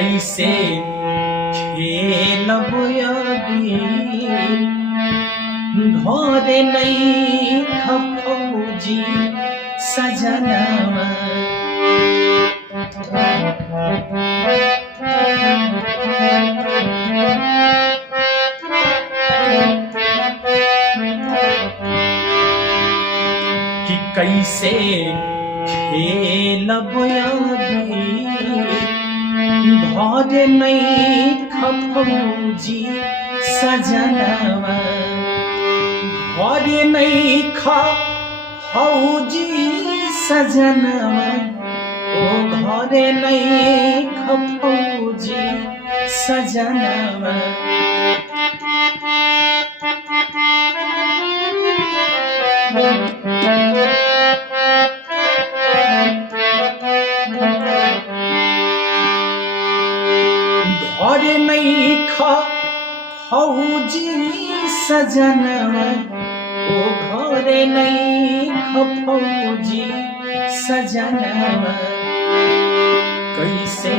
कैसे खेलब अभी घरे नहीं खफौजी सजनवा। कि कैसे खेलब अभी घरे नहीं खफौजी सजनवा। घरे नहीं खफौजी सजनवा, ओ घरे नहीं खफौजी सजनवा। घरे नहीं खफौजी सजनवा, ओ घरे नहीं खफौजी सजनवा। कैसे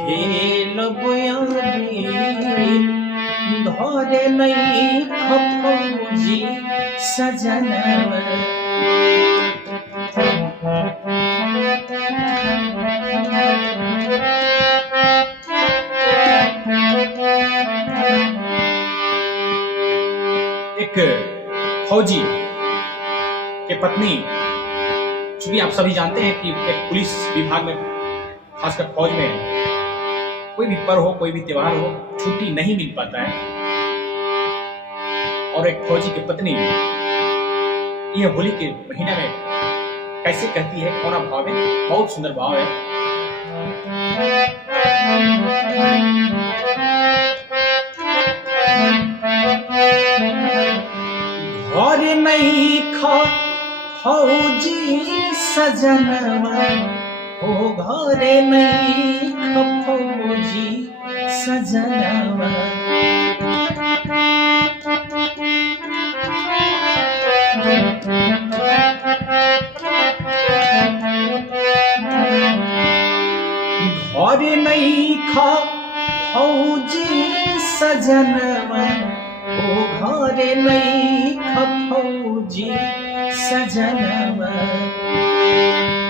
खेलब अभी घरे नहीं खफौजी सजनवा। एक फौजी के पत्नी, चूंकि आप सभी जानते हैं कि एक पुलिस विभाग में, खासकर फौज में, कोई भी पर्व हो, कोई भी त्योहार हो, छुट्टी नहीं मिल पाता है। और एक फौजी की पत्नी यह होली के महीने में कैसे कहती है, कौन भाव है, बहुत सुंदर भाव है। घरे नहीं खफौजी सजनवा, ओ घरे नहीं खफौजी सजनवा। घरे नहीं खफौजी सजनवा, ओ घरे नहीं खफौजी सजनवा।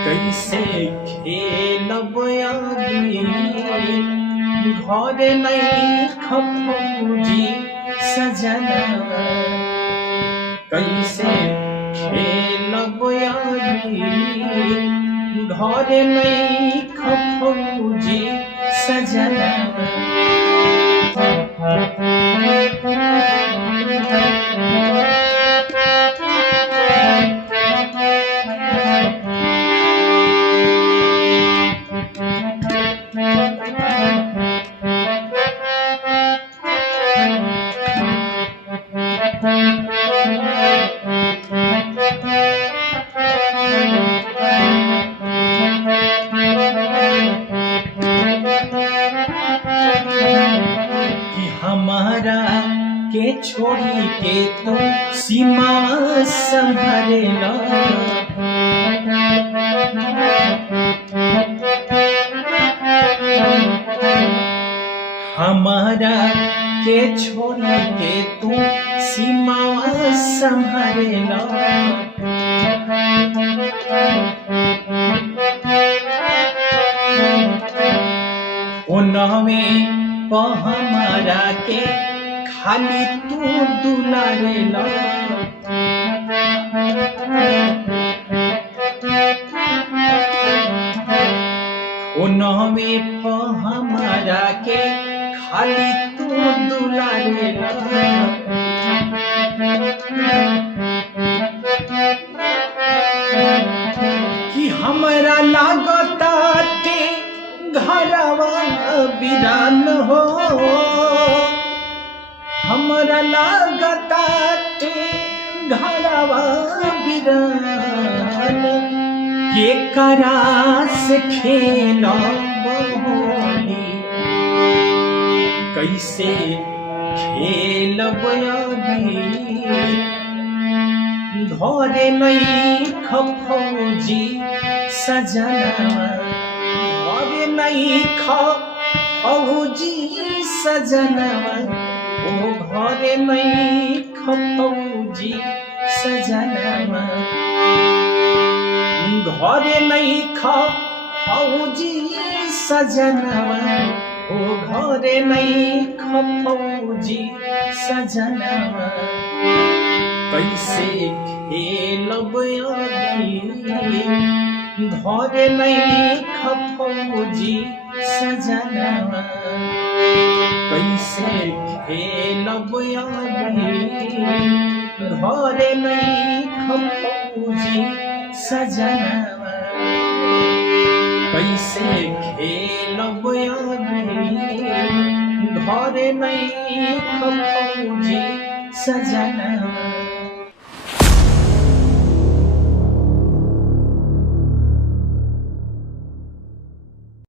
कैसे खेलब अभी घरे नहीं खफौजी सजनवा। कैसे खेलब अभी घरे नहीं खफौजी सजनवा। हमारा के छोड़ी के तो सीमा संभरेला। हमारा के छोड़ी के तू सीमा संभरेला। उनवे हमारा के खाली तू दुलारेला। उनवे हमारा के खाली तू दुलारेला। कि हमरा लागता ते घरवा बिरान हो, हमरा लागता ते घरवा बिरान। के करा से खेलब होली, कैसे खेलब अभी घरे नहीं खफौजी सजनवा। घरे नहीं फौजी सजनवा ओ घरे नहीं फौजी सजनवा घरे नहीं फौजी सजनवा ओ घरे नहीं फौजी सजनवा कैसे खेलब घरे नहीं फौजी सजनवा कैसे खेलब घरे नहीं फौजी सजनवा कैसे खेलब घरे नहीं फौजी सजनवा।